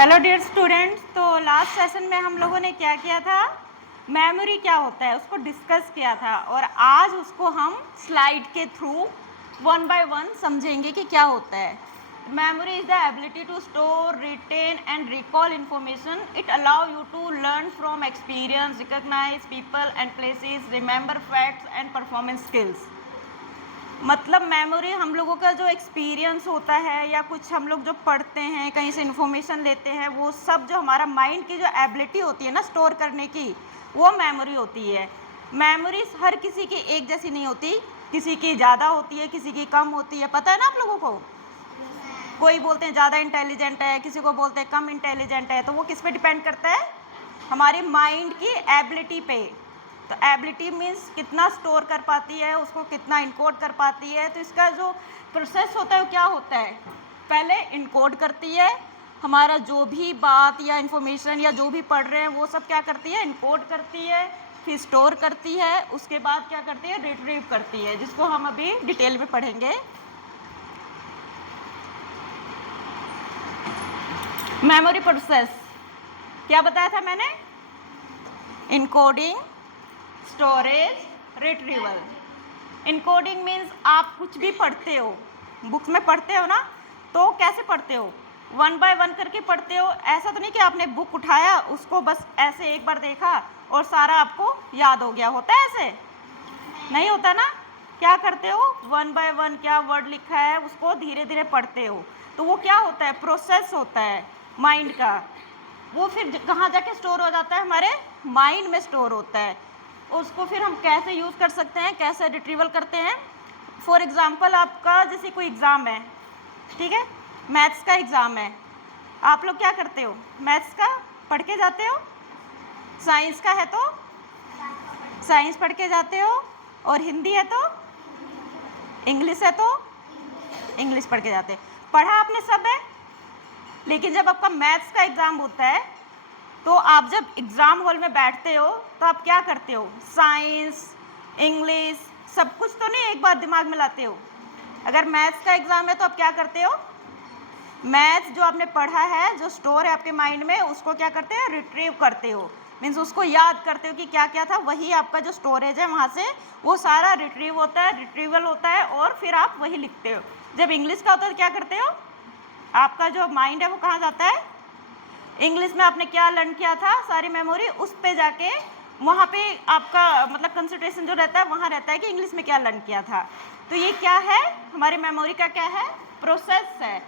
Hello dear students. तो last session में हम लोगों ने क्या किया था, मेमोरी क्या होता है उसको डिस्कस किया था, और आज उसको हम स्लाइड के थ्रू वन बाय वन समझेंगे कि क्या होता है। Memory is the ability to store, retain and recall information. It allow you to learn from experience, recognise people and places, remember facts and performance skills. मतलब memory हम लोगों का जो एक्सपीरियंस होता है या कुछ हम लोग जो पढ़ते हैं, कहीं से इन्फॉर्मेशन लेते हैं, वो सब जो हमारा माइंड की जो एबिलिटी होती है ना स्टोर करने की, वो मेमोरी होती है. मेमोरी हर किसी की एक जैसी नहीं होती, किसी की ज़्यादा होती है, किसी की कम होती है. पता है ना आप लोगों को? कोई बोलते हैं ज़्यादा इंटेलिजेंट है, किसी को बोलते हैं कम इंटेलिजेंट है. तो वो किस पे डिपेंड करता है? हमारी माइंड की एबिलिटी पे. तो एबिलिटी मीन्स कितना स्टोर कर पाती है, उसको कितना इनकोड कर पाती है. तो इसका जो प्रोसेस होता है वो क्या होता है, पहले इनकोड करती है. हमारा जो भी बात या इन्फॉर्मेशन या जो भी पढ़ रहे हैं वो सब क्या करती है, इनकोड करती है, फिर स्टोर करती है. उसके बाद क्या करती है, रिट्रीव करती है, जिसको हम अभी डिटेल में पढ़ेंगे. मेमोरी प्रोसेस क्या बताया था मैंने? Encoding, storage, retrieval. Encoding means आप कुछ भी पढ़ते हो, बुक्स में पढ़ते हो ना, तो कैसे पढ़ते हो, वन बाय वन करके पढ़ते हो. ऐसा तो नहीं कि आपने बुक उठाया, उसको बस ऐसे एक बार देखा और सारा आपको याद हो गया. होता है ऐसे? नहीं होता ना. क्या करते हो, वन बाय वन क्या वर्ड लिखा है उसको धीरे धीरे पढ़ते हो. तो वो क्या होता है, प्रोसेस होता है माइंड का. वो फिर कहाँ जाके स्टोर हो जाता है, हमारे माइंड में स्टोर होता है. उसको फिर हम कैसे यूज़ कर सकते हैं, कैसे रिट्रीवल करते हैं. फॉर एग्ज़ाम्पल आपका जैसे कोई एग्ज़ाम है, ठीक है, मैथ्स का एग्ज़ाम है. आप लोग क्या करते हो, मैथ्स का पढ़ के जाते हो. साइंस का है तो साइंस पढ़ के जाते हो, और हिंदी है तो इंग्लिश है तो इंग्लिश पढ़ के जाते हैं. पढ़ा आपने सब है. लेकिन जब आपका मैथ्स का एग्ज़ाम होता है तो आप जब एग्ज़ाम हॉल में बैठते हो तो आप क्या करते हो, साइंस, इंग्लिश सब कुछ तो नहीं एक बार दिमाग में लाते हो. अगर मैथ्स का एग्ज़ाम है तो आप क्या करते हो, मैथ्स जो आपने पढ़ा है, जो स्टोर है आपके माइंड में, उसको क्या करते हैं, रिट्रीव करते हो. मीन्स उसको याद करते हो कि क्या क्या था. वही आपका जो स्टोरेज है वहाँ से वो सारा रिट्रीव होता है, रिट्रीवल होता है, और फिर आप वही लिखते हो. जब इंग्लिश का होता है तो क्या करते हो, आपका जो माइंड है वो कहाँ जाता है, इंग्लिश में आपने क्या लर्न किया था, सारी मेमोरी उस पे जाके वहाँ पे आपका मतलब कंसंट्रेशन जो रहता है वहाँ रहता है कि इंग्लिश में क्या लर्न किया था. तो ये क्या है, हमारी मेमोरी का क्या है, प्रोसेस है.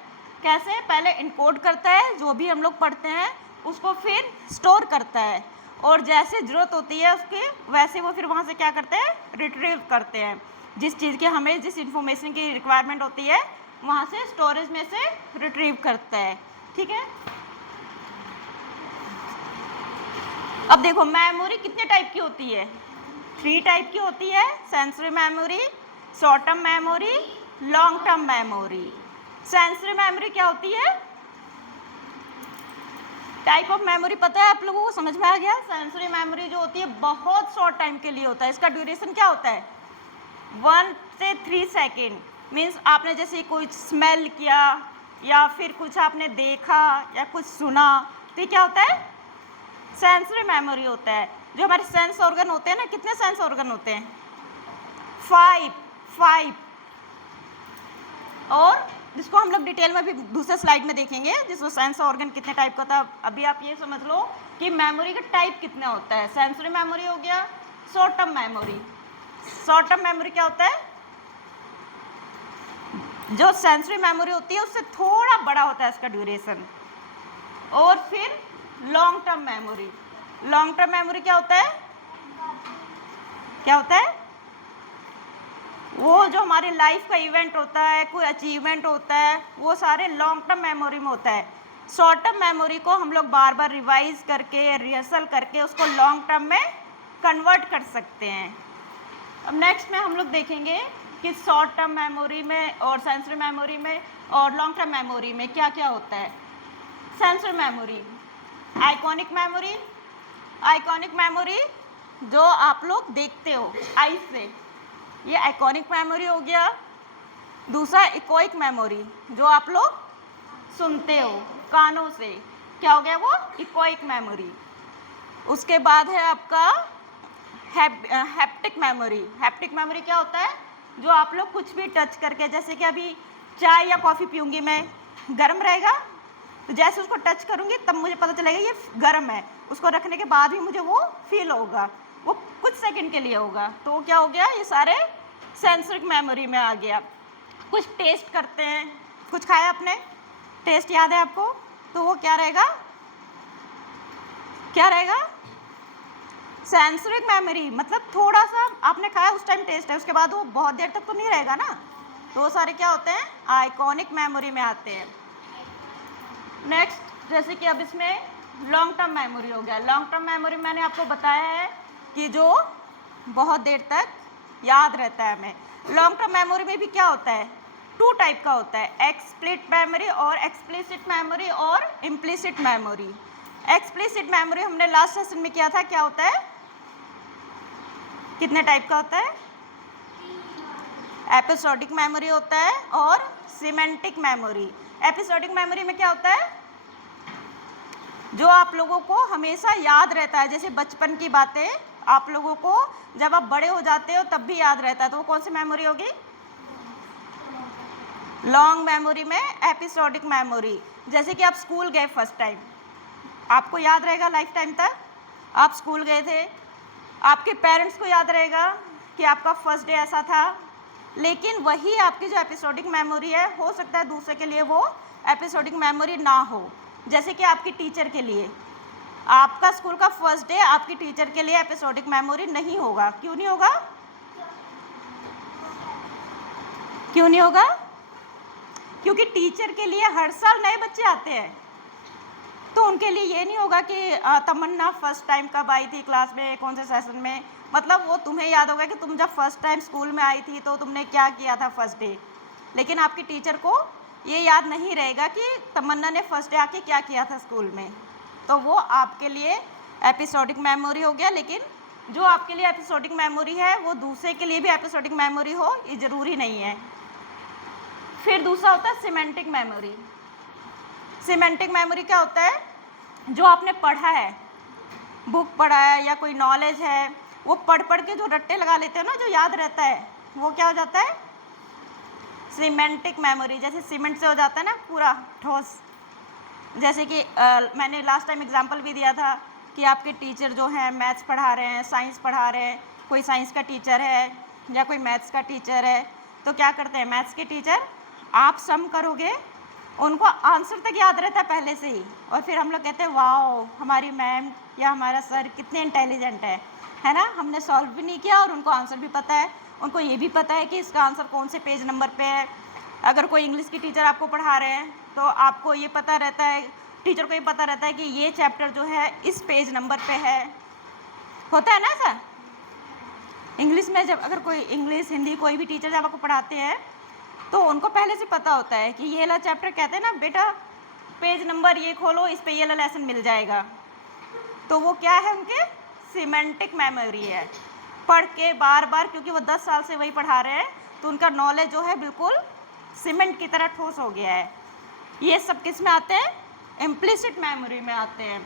कैसे, पहले इनकोड करता है जो भी हम लोग पढ़ते हैं, उसको फिर स्टोर करता है, और जैसे ज़रूरत होती है उसके वैसे वो फिर वहाँ से क्या करते हैं, रिट्रीव करते हैं. जिस चीज़ की हमें जिस इंफॉर्मेशन की रिक्वायरमेंट होती है वहाँ से स्टोरेज में से रिट्रीव करता है. ठीक है. अब देखो मेमोरी कितने टाइप की होती है, 3 टाइप की होती है. Sensory memory, short term memory, long term memory. Sensory memory क्या होती है, टाइप ऑफ मेमोरी पता है आप लोगों को, समझ में आ गया. सेंसरी मेमोरी जो होती है बहुत शॉर्ट टाइम के लिए होता है. इसका ड्यूरेशन क्या होता है, 1 से 3 सेकेंड. मीन्स आपने जैसे कोई स्मेल किया या फिर कुछ आपने देखा या कुछ सुना, तो ये क्या होता है, सेंसरी मेमोरी होता है. जो हमारे सेंस ऑर्गन होते हैं ना, कितने सेंस ऑर्गन होते हैं, 5. और जिसको हम लोग डिटेल में भी दूसरे स्लाइड में देखेंगे, जिसको सेंस ऑर्गन कितने टाइप का था. अभी आप ये समझ लो कि मेमोरी का टाइप कितना होता है. सेंसरी मेमोरी हो गया, short term memory. Short term memory क्या होता है, जो सेंसरी मेमोरी होती है उससे थोड़ा बड़ा होता है इसका ड्यूरेशन. और फिर long term memory. Long term memory क्या होता है, क्या होता है, वो जो हमारी लाइफ का इवेंट होता है, कोई अचीवमेंट होता है, वो सारे लॉन्ग टर्म मेमोरी में होता है. शॉर्ट टर्म मेमोरी को हम लोग बार बार रिवाइज करके, रिहर्सल करके उसको लॉन्ग टर्म में कन्वर्ट कर सकते हैं. अब नेक्स्ट में हम लोग देखेंगे कि शॉर्ट टर्म मेमोरी में और सेंसरी मेमोरी में और लॉन्ग टर्म मेमोरी में क्या क्या होता है. Sensory memory, iconic memory. Iconic memory जो आप लोग देखते हो आई से, ये आइकॉनिक मेमोरी हो गया. दूसरा इकोइक मेमोरी, जो आप लोग सुनते हो कानों से. क्या हो गया वो? Echoic memory. उसके बाद है आपका हैप्टिक मेमोरी। हैप्टिक मेमोरी क्या होता है? जो आप लोग कुछ भी टच करके, जैसे कि अभी चाय या कॉफ़ी पीऊँगी मैं, गर्म रहेगा, तो जैसे उसको टच करूँगी तब मुझे पता चलेगा ये गर्म है। उसको रखने के बाद भी मुझे वो फील होगा, वो कुछ सेकंड के लिए होगा। तो क्या हो गया? ये सारे सेंसरिक मेमोरी में आ गया। कुछ टेस्ट करते हैं, कुछ खाया आपने, टेस्ट याद है आपको, तो वो क्या रहेगा? क्या रहेगा? सेंसरिक मेमोरी। मतलब थोड़ा सा आपने खाया, उस टाइम टेस्ट है, उसके बाद वो बहुत देर तक तो नहीं रहेगा ना। तो वो सारे क्या होते हैं? आइकॉनिक मेमोरी में आते हैं। नेक्स्ट, जैसे कि अब इसमें लॉन्ग टर्म मेमोरी हो गया। लॉन्ग टर्म मेमोरी मैंने आपको बताया है कि जो बहुत देर तक याद रहता है हमें। लॉन्ग टर्म मेमोरी में भी क्या होता है? 2 टाइप का होता है, एक्सप्लिसिट मेमोरी और एक्सप्लिसिट मेमोरी और इम्प्लिसिट मेमोरी। एक्सप्लिसिट मेमोरी हमने लास्ट सेशन में किया था, क्या होता है? कितने टाइप का होता है? एपिसोडिक मेमोरी होता है और सिमेंटिक मेमोरी। एपिसोडिक मेमोरी में क्या होता है? जो आप लोगों को हमेशा याद रहता है, जैसे बचपन की बातें आप लोगों को जब आप बड़े हो जाते हो तब भी याद रहता है, तो वो कौन सी मेमोरी होगी? लॉन्ग मेमोरी में एपिसोडिक मेमोरी। जैसे कि आप स्कूल गए फर्स्ट टाइम, आपको याद रहेगा लाइफ टाइम तक आप स्कूल गए थे। आपके पेरेंट्स को याद रहेगा कि आपका फर्स्ट डे ऐसा था। लेकिन वही आपकी जो एपिसोडिक मेमोरी है, हो सकता है दूसरे के लिए वो एपिसोडिक मेमोरी ना हो। जैसे कि आपकी टीचर के लिए, आपका स्कूल का फर्स्ट डे आपकी टीचर के लिए एपिसोडिक मेमोरी नहीं होगा। क्यों नहीं होगा? क्यों नहीं होगा? क्योंकि टीचर के लिए हर साल नए बच्चे आते हैं, तो उनके लिए ये नहीं होगा कि तमन्ना फर्स्ट टाइम कब आई थी क्लास में, कौन से सेशन में। मतलब वो तुम्हें याद होगा कि तुम जब फर्स्ट टाइम स्कूल में आई थी तो तुमने क्या किया था फर्स्ट डे। लेकिन आपकी टीचर को ये याद नहीं रहेगा कि तमन्ना ने फर्स्ट डे आके क्या किया था स्कूल में। तो वो आपके लिए एपिसोडिक मेमोरी हो गया। लेकिन जो आपके लिए एपिसोडिक मेमोरी है वो दूसरे के लिए भी एपिसोडिक मेमोरी हो, ये ज़रूरी नहीं है। फिर दूसरा होता है सिमेंटिक मेमोरी। सिमेंटिक मेमोरी क्या होता है? जो आपने पढ़ा है, बुक पढ़ा है या कोई नॉलेज है, वो पढ़ पढ़ के जो रट्टे लगा लेते हैं ना, जो याद रहता है, वो क्या हो जाता है? Semantic memory. जैसे सीमेंट से हो जाता है ना पूरा ठोस। जैसे कि मैंने लास्ट टाइम एग्जांपल भी दिया था कि आपके टीचर जो हैं मैथ्स पढ़ा रहे हैं, साइंस पढ़ा रहे हैं, कोई साइंस का टीचर है या कोई मैथ्स का टीचर है, तो क्या करते हैं मैथ्स के टीचर? आप सम करोगे, उनको आंसर तक याद रहता है पहले से ही, और फिर हम लोग कहते हैं वाओ हमारी मैम या हमारा सर कितने इंटेलिजेंट है ना, हमने सॉल्व भी नहीं किया और उनको आंसर भी पता है। उनको ये भी पता है कि इसका आंसर कौन से पेज नंबर पे है। अगर कोई इंग्लिश की टीचर आपको पढ़ा रहे हैं तो आपको ये पता रहता है, टीचर को ये पता रहता है कि ये चैप्टर जो है इस पेज नंबर पे है। होता है ना ऐसा? इंग्लिश में जब अगर कोई इंग्लिश हिंदी कोई भी टीचर जब आपको पढ़ाते हैं तो उनको पहले से पता होता है कि ये वाला चैप्टर, कहते हैं ना बेटा पेज नंबर ये खोलो, इस पे ये वाला लेसन मिल जाएगा। तो वो क्या है? उनके सीमेंटिक मेमोरी है। पढ़ के बार बार, क्योंकि वो 10 साल से वही पढ़ा रहे हैं, तो उनका नॉलेज जो है बिल्कुल सीमेंट की तरह ठोस हो गया है। ये सब किस में आते हैं? इम्प्लिसिट मेमोरी में आते हैं।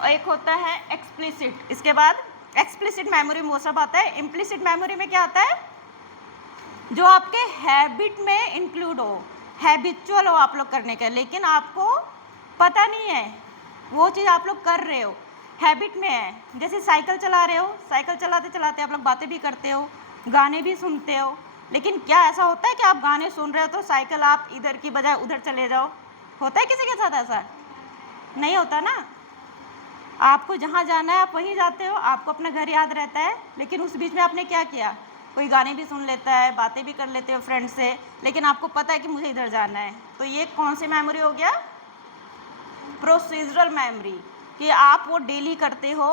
और एक होता है एक्सप्लिसिट। इसके बाद एक्सप्लिसिट मेमोरी में वो सब आता है। इम्प्लिसिट मेमोरी में क्या आता है? जो आपके हैबिट में इंक्लूड हो, हैबिचुअल हो आप लोग करने का, लेकिन आपको पता नहीं है वो चीज़ आप लोग कर रहे हो, हैबिट में है। जैसे साइकिल चला रहे हो, साइकिल चलाते चलाते आप लोग बातें भी करते हो, गाने भी सुनते हो, लेकिन क्या ऐसा होता है कि आप गाने सुन रहे हो तो साइकिल आप इधर की बजाय उधर चले जाओ? होता है किसी के साथ ऐसा? नहीं होता ना। आपको जहाँ जाना है आप वहीं जाते हो, आपको अपना घर याद रहता है, लेकिन उस बीच में आपने क्या किया? कोई गाने भी सुन लेता है, बातें भी कर लेते हो फ्रेंड से, लेकिन आपको पता है कि मुझे इधर जाना है। तो ये कौन सी मेमोरी हो गया? Procedural memory. कि आप वो डेली करते हो,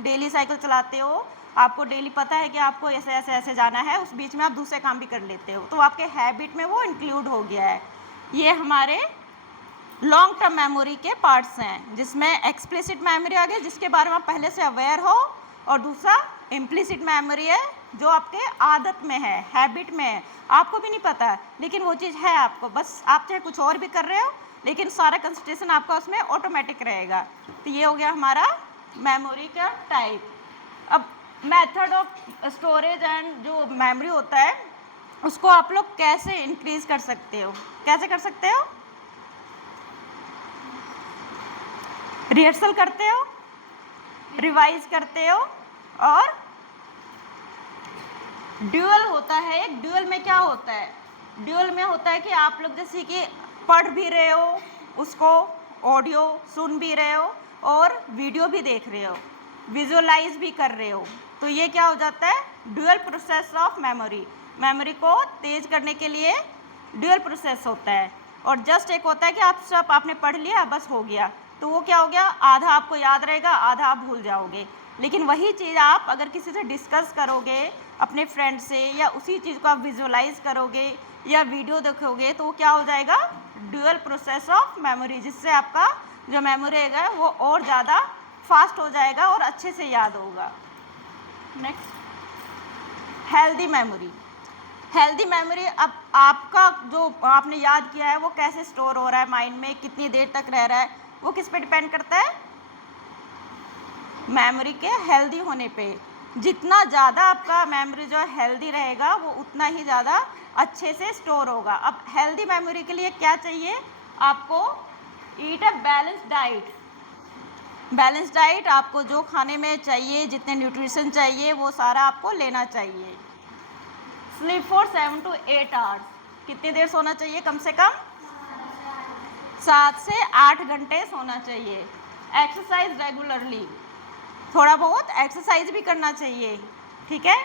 डेली साइकिल चलाते हो, आपको डेली पता है कि आपको ऐसे ऐसे ऐसे जाना है, उस बीच में आप दूसरे काम भी कर लेते हो, तो आपके हैबिट में वो इंक्लूड हो गया है। ये हमारे लॉन्ग टर्म मेमोरी के पार्ट्स हैं, जिसमें एक्सप्लिसिट मेमोरी आ गया जिसके बारे में आप पहले से अवेयर हो, और दूसरा इम्प्लिसिट मेमोरी है जो आपके आदत में है, हैबिट में है, आपको भी नहीं पता लेकिन वो चीज़ है आपको, बस आप चाहे कुछ और भी कर रहे हो लेकिन सारा कंसंट्रेशन आपका उसमें ऑटोमेटिक रहेगा। तो ये हो गया हमारा मेमोरी का टाइप। अब मेथड ऑफ स्टोरेज एंड जो मेमोरी होता है उसको आप लोग कैसे इंक्रीज कर सकते हो, कैसे कर सकते हो? रिहर्सल करते हो, रिवाइज करते हो, और ड्यूअल होता है। एक ड्यूअल में क्या होता है? ड्यूअल में होता है कि आप लोग जैसे कि पढ़ भी रहे हो उसको, ऑडियो सुन भी रहे हो और वीडियो भी देख रहे हो, विजुअलाइज भी कर रहे हो। तो ये क्या हो जाता है? Dual process of memory. Memory को तेज करने के लिए ड्यूअल प्रोसेस होता है। और जस्ट एक होता है कि आप सब आपने पढ़ लिया बस हो गया, तो वो क्या हो गया, आधा आपको याद रहेगा, आधा आप भूल जाओगे। लेकिन वही चीज़ आप अगर किसी से डिस्कस करोगे अपने फ्रेंड से, या उसी चीज़ को आप विजुअलाइज करोगे या वीडियो देखोगे, तो वो क्या हो जाएगा? ड्यूअल प्रोसेस ऑफ मेमोरी, जिससे आपका जो मेमोरी है वो और ज़्यादा फास्ट हो जाएगा और अच्छे से याद होगा। Next, healthy memory. Healthy memory, अब आपका जो आपने याद किया है वो कैसे स्टोर हो रहा है माइंड में, कितनी देर तक रह रहा है, वो किस पे डिपेंड करता है? मेमोरी के हेल्दी होने पे। जितना ज़्यादा आपका मेमोरी जो है हेल्दी रहेगा वो उतना ही ज़्यादा अच्छे से स्टोर होगा। अब हेल्दी मेमोरी के लिए क्या चाहिए आपको? Eat a balance diet. Balance diet आपको जो खाने में चाहिए, जितने न्यूट्रिशन चाहिए वो सारा आपको लेना चाहिए। Sleep for 7 to 8 hours. कितनी देर सोना चाहिए? कम से कम 7 से 8 घंटे सोना चाहिए। एक्सरसाइज रेगुलरली, थोड़ा बहुत एक्सरसाइज भी करना चाहिए, ठीक है।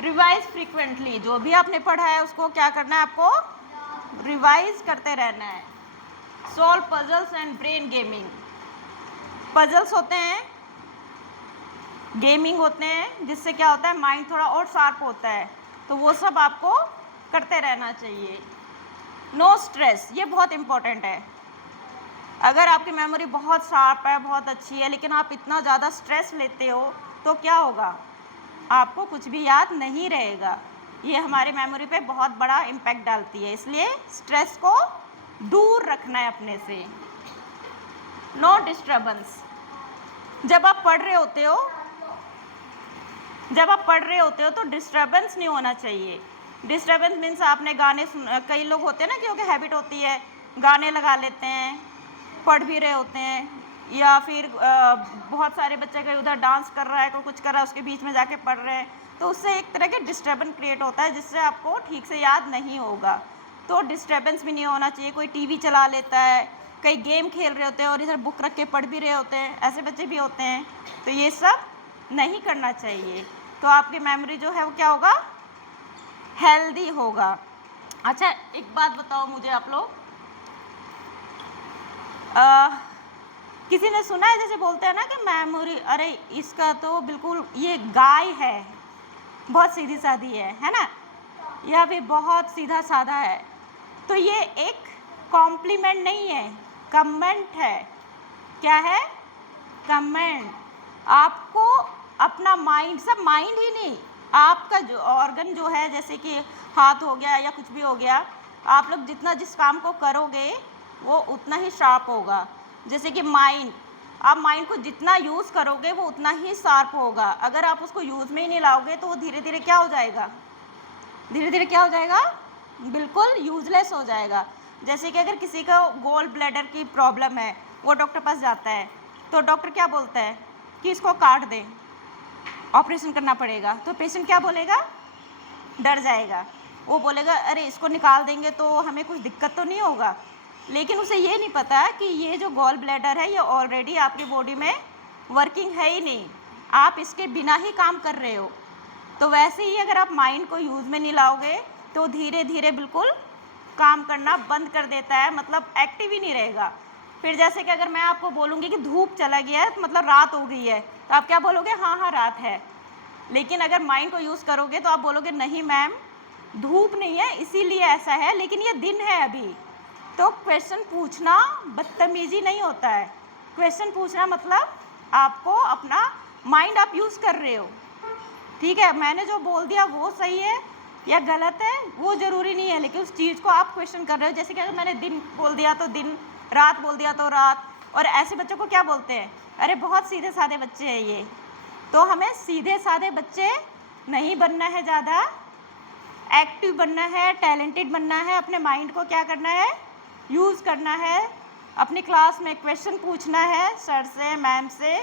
रिवाइज फ्रीक्वेंटली, जो भी आपने पढ़ा है उसको क्या करना है आपको? रिवाइज करते रहना है। Solve puzzles and brain gaming. Puzzles होते हैं, गेमिंग होते हैं, जिससे क्या होता है माइंड थोड़ा और शार्प होता है, तो वो सब आपको करते रहना चाहिए। नो स्ट्रेस, ये बहुत इम्पोर्टेंट है। अगर आपकी मेमोरी बहुत शार्प है, बहुत अच्छी है, लेकिन आप इतना ज़्यादा स्ट्रेस लेते हो तो क्या होगा? आपको कुछ भी याद नहीं रहेगा। ये हमारी मेमोरी पे बहुत बड़ा इम्पैक्ट डालती है, इसलिए स्ट्रेस को दूर रखना है अपने से। No disturbance. जब आप पढ़ रहे होते हो तो डिस्टर्बेंस नहीं होना चाहिए। डिस्टर्बेंस मीन्स आपने गाने सुन, कई लोग होते हैं ना, क्योंकि हैबिट होती है गाने लगा लेते हैं, पढ़ भी रहे होते हैं, या फिर बहुत सारे बच्चे कहीं उधर डांस कर रहा है, कोई कुछ कर रहा है, उसके बीच में जाके पढ़ रहे हैं, तो उससे एक तरह के डिस्टर्बेंस क्रिएट होता है, जिससे आपको ठीक से याद नहीं होगा। तो डिस्टर्बेंस भी नहीं होना चाहिए। कोई टीवी चला लेता है, कई गेम खेल रहे होते हैं और इधर बुक रख के पढ़ भी रहे होते हैं, ऐसे बच्चे भी होते हैं, तो ये सब नहीं करना चाहिए। तो आपकी मेमोरी जो है वो क्या होगा? हेल्दी होगा। अच्छा, एक बात बताओ मुझे आप लोग, किसी ने सुना है जैसे बोलते हैं ना कि मेमोरी, अरे इसका तो बिल्कुल ये गाय है, बहुत सीधी सादी है ना, या भी बहुत सीधा साधा है, तो ये एक कॉम्प्लीमेंट नहीं है, कमेंट है। क्या है? कमेंट। आपको अपना माइंड, सब माइंड ही नहीं, आपका जो ऑर्गन जो है, जैसे कि हाथ हो गया या कुछ भी हो गया, आप लोग जितना जिस काम को करोगे वो उतना ही शार्प होगा। जैसे कि माइंड, आप माइंड को जितना यूज़ करोगे वो उतना ही शार्प होगा। अगर आप उसको यूज़ में ही नहीं लाओगे तो वो धीरे धीरे क्या हो जाएगा? धीरे धीरे क्या हो जाएगा? बिल्कुल यूजलेस हो जाएगा। जैसे कि अगर किसी को गोल ब्लैडर की प्रॉब्लम है, वो डॉक्टर पास जाता है, तो डॉक्टर क्या बोलता है कि इसको काट दें, ऑपरेशन करना पड़ेगा, तो पेशेंट क्या बोलेगा? डर जाएगा। वो बोलेगा अरे इसको निकाल देंगे तो हमें कुछ दिक्कत तो नहीं होगा। लेकिन उसे ये नहीं पता कि ये जो गॉल ब्लैडर है ये ऑलरेडी आपकी बॉडी में वर्किंग है ही नहीं, आप इसके बिना ही काम कर रहे हो। तो वैसे ही अगर आप माइंड को यूज़ में नहीं लाओगे तो धीरे धीरे बिल्कुल काम करना बंद कर देता है, मतलब एक्टिव ही नहीं रहेगा। फिर जैसे कि अगर मैं आपको बोलूँगी कि धूप चला गया है तो मतलब रात हो गई है, तो आप क्या बोलोगे? हाँ हाँ रात है। लेकिन अगर माइंड को यूज़ करोगे तो आप बोलोगे नहीं मैम, धूप नहीं है इसीलिए ऐसा है, लेकिन ये दिन है अभी। तो क्वेश्चन पूछना बदतमीजी नहीं होता है। क्वेश्चन पूछना मतलब आपको अपना माइंड आप यूज़ कर रहे हो। ठीक है, मैंने जो बोल दिया वो सही है, या गलत है वो ज़रूरी नहीं है, लेकिन उस चीज़ को आप क्वेश्चन कर रहे हो। जैसे कि अगर मैंने दिन बोल दिया तो दिन, रात बोल दिया तो रात, और ऐसे बच्चों को क्या बोलते हैं, अरे बहुत सीधे साधे बच्चे हैं ये। तो हमें सीधे साधे बच्चे नहीं बनना है, ज़्यादा एक्टिव बनना है, टैलेंटेड बनना है, अपने माइंड को क्या करना है, यूज़ करना है, अपनी क्लास में क्वेश्चन पूछना है सर से, मैम से,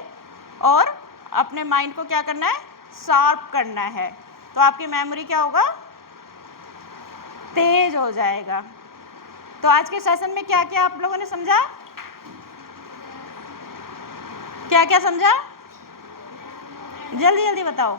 और अपने माइंड को क्या करना है, शार्प करना है। तो आपकी मेमोरी क्या होगा, तेज हो जाएगा। तो आज के सेशन में क्या क्या आप लोगों ने समझा, क्या क्या समझा, जल्दी जल्दी बताओ।